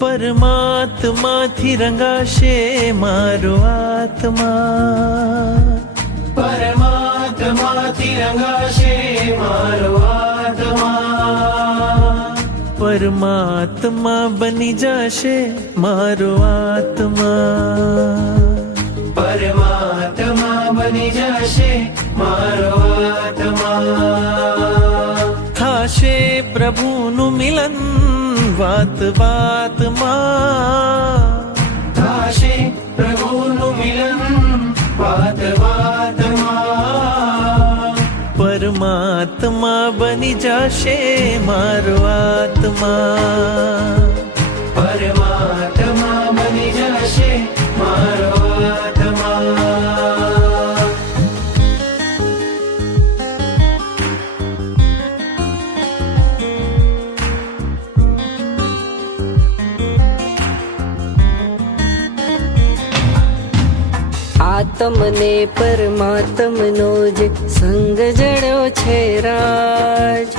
પરમાત્માથી રંગાશે મારો આત્મા, પરમાત્માથી રંગાશે મારો આત્મા, પરમાત્મા બની જશે મારો આત્મા, પરમાત્મા બની જશે મારો આત્મા. થાશે પ્રભુનું મિલન વાત વાતમાં, થાશે પ્રભુનું મિલન વાત વાતમાં, પરમાત્મા બની જશે મારો આત્મા, પરમાત્મા બની જશે મારો આત્મા. આત્મને પરમાત્મનો જે સંગ જડ્યો છે રાજ,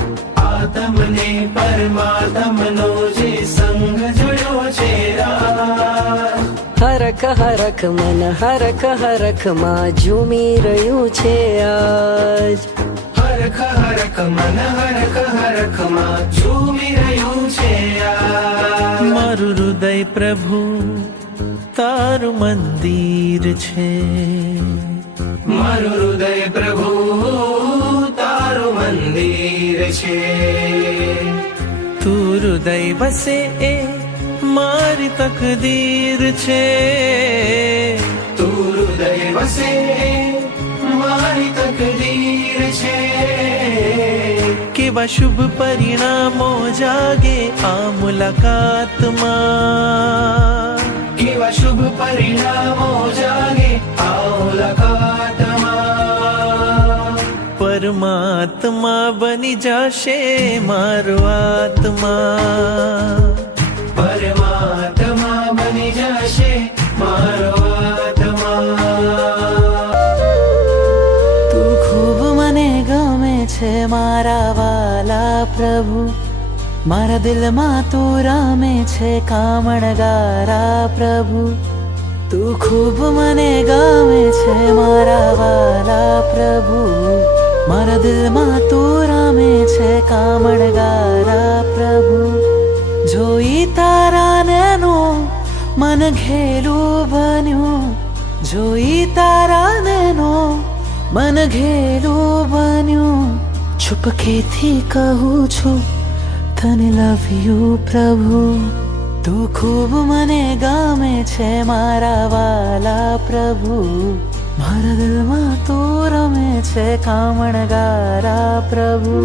આત્મને પરમાત્મનો જે સંગ જોડ્યો છે રાજ, હરખ હરખ મન હરખ હરખ માં ઝૂમી રહ્યું છે આજ, હરખ હરખ મન હરખ હરખ માં ઝૂમી રહ્યું છે આજ. મારું હૃદય પ્રભુ તારું મંદિર છે, મારું હૃદય પ્રભુ તારું મંદિર છે, તું હૃદય વસે એ મારી તકદીર છે, તું હૃદય વસે મારી તકદીર છે. કેવા શુભ પરિણામો જાગે આ મુલાકાતમાં, કેવા શુભ પરિણામો જાગે આ મુલાકાતમાં, પરમાત્મા બની જશે મારો આત્મા, પરમાત્મા બની જશે મારો આત્મા. તું ખૂબ મને ગમે છે મારા વાલા પ્રભુ, મારા દિલમાં તું રમે છે કામણગારા પ્રભુ, તું ખૂબ મને ગમે છે મારા વાલા પ્રભુ, મારા દિલમાં તું રમે છે કામણગારા પ્રભુ. જોઈ તારા નૈનો મન ઘેલું બન્યું, જોઈ તારા નૈનો મન ઘેલું બન્યું, ચૂપકેથી કહું છું તને લવ યુ પ્રભુ. તું ખૂબ મને ગમે છે મારા વાલા પ્રભુ, મારા દિલમાં તું રમે છે કામણગારા પ્રભુ.